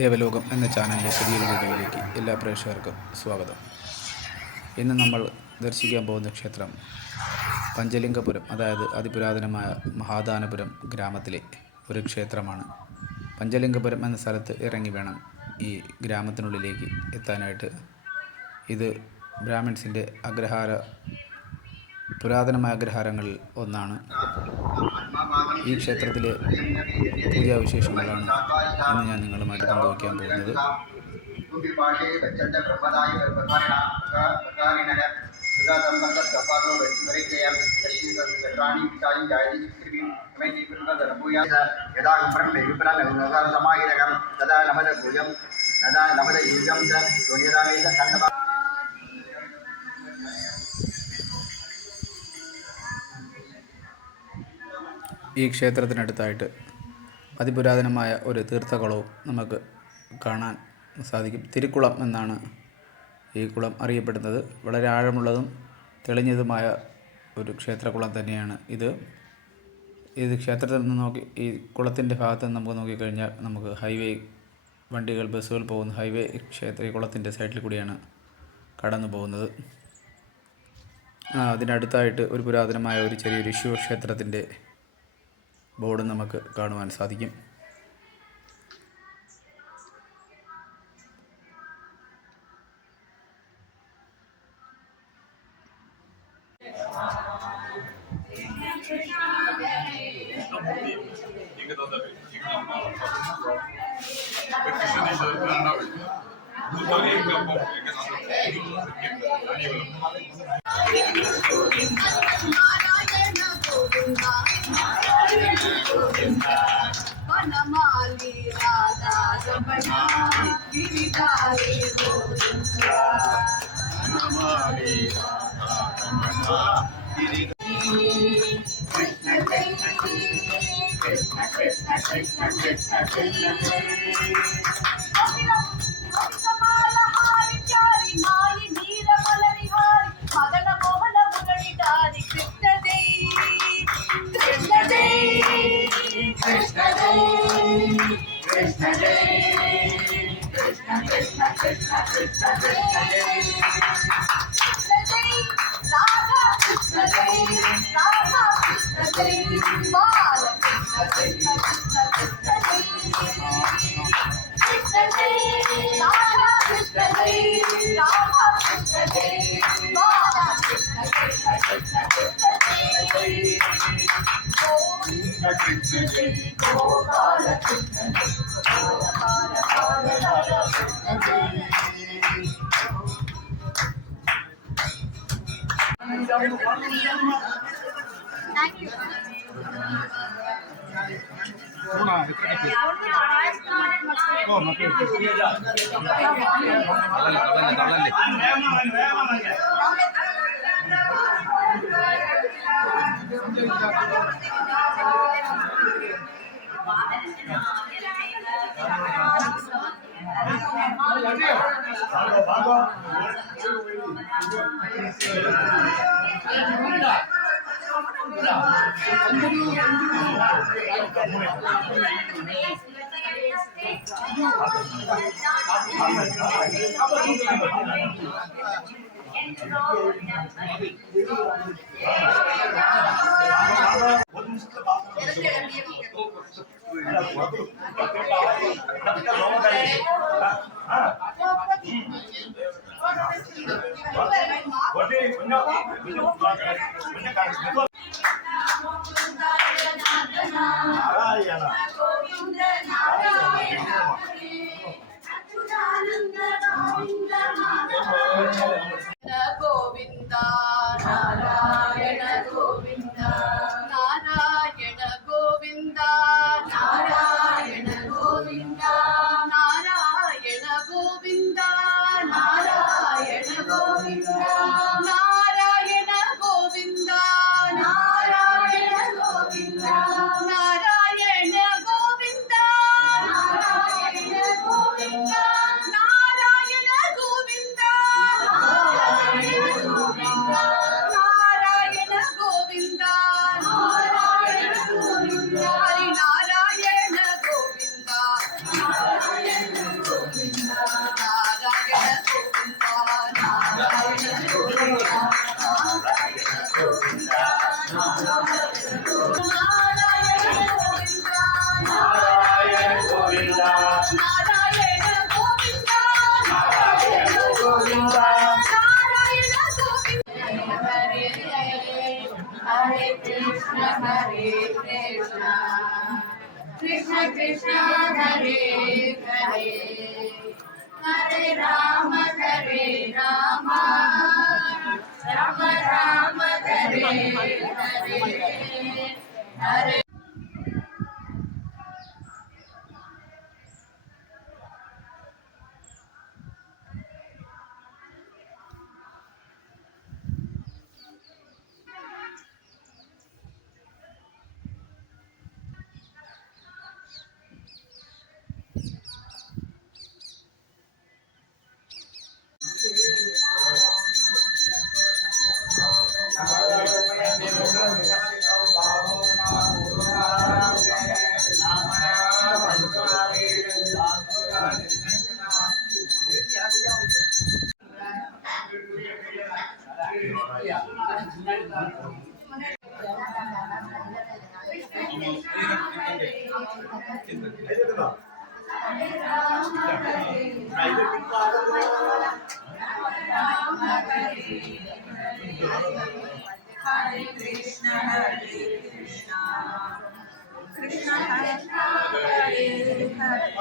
ദേവലോകം എന്ന ചാനലിലെ പുതിയൊരു വീഡിയോയിലേക്ക് എല്ലാ പ്രേക്ഷകർക്കും സ്വാഗതം. ഇന്ന് നമ്മൾ ദർശിക്കാൻ പോകുന്ന ക്ഷേത്രം പഞ്ചലിംഗപുരം, അതായത് അതിപുരാതനമായ മഹാദാനപുരം ഗ്രാമത്തിലെ ഒരു ക്ഷേത്രമാണ്. പഞ്ചലിംഗപുരം എന്ന സ്ഥലത്ത് ഇറങ്ങി വേണം ഈ ഗ്രാമത്തിനുള്ളിലേക്ക് എത്താനായിട്ട്. ഇത് ബ്രാഹ്മിൺസിൻ്റെ പുരാതനമായ അഗ്രഹാരങ്ങളിൽ ഒന്നാണ്. ഈ ക്ഷേത്രത്തിലെ പൂജാവിശേഷങ്ങളാണ് ഇന്ന് ഞാൻ നിങ്ങളുമായിട്ട് പങ്കുവയ്ക്കാൻ പോകുന്നത്. ഈ ക്ഷേത്രത്തിനടുത്തായിട്ട് അതിപുരാതനമായ ഒരു തീർത്ഥകുളവും നമുക്ക് കാണാൻ സാധിക്കും. തിരുക്കുളം എന്നാണ് ഈ കുളം അറിയപ്പെടുന്നത്. വളരെ ആഴമുള്ളതും തെളിഞ്ഞതുമായ ഒരു ക്ഷേത്രകുളം തന്നെയാണ് ഇത്. ക്ഷേത്രത്തിൽ നിന്ന് ഈ കുളത്തിൻ്റെ ഭാഗത്ത് നിന്ന് നമുക്ക് നോക്കിക്കഴിഞ്ഞാൽ നമുക്ക് ഹൈവേ വണ്ടികൾ, ബസ്സുകൾ പോകുന്ന ഹൈവേ ഈ കുളത്തിൻ്റെ സൈഡിൽ കൂടിയാണ് കടന്നു പോകുന്നത്. അതിനടുത്തായിട്ട് ഒരു പുരാതനമായ ഒരു ചെറിയൊരു ശിവക്ഷേത്രത്തിൻ്റെ ബോർഡ് നമുക്ക് കാണുവാൻ സാധിക്കും. వనమాలి రాధా రమణ గిరిధారి గోవింద వనమాలి రాధా రమణ కృష్ణ కృష్ణ కృష్ణ కృష్ణ కృష్ణ కృష్ణ కృష్ణ కృష్ణ హారి చారి మాయి నీర మలరి హారి మదన మోహన మురళి డారి కృష్ణ జై కృష్ణ జై Krishna Jai, Krishna Jai, Krishna Krishna Krishna Krishna Krishna Jai, Krishna Jai, Radha Krishna Jai, Radha Krishna Jai, Bala Krishna Krishna Krishna Krishna Jai, Krishna Jai, Radha Krishna Jai, Radha Krishna Jai, Bala Krishna Krishna Krishna Krishna Jai. Krishna Jai, Gopala Krishna Jai, Bala Bala Bala Bala Krishna Jai. Thank you. Govinda, Narayana Govinda, Narayana Govinda, Narayana Govinda, Narayana Govinda, Narayana Govinda, Narayana Govinda, Narayana Govinda, Narayana Govinda, Narayana Govinda. Hari Narayana Govinda, Narayana Hare Krishna, Krishna Krishna Hare Hare, Hare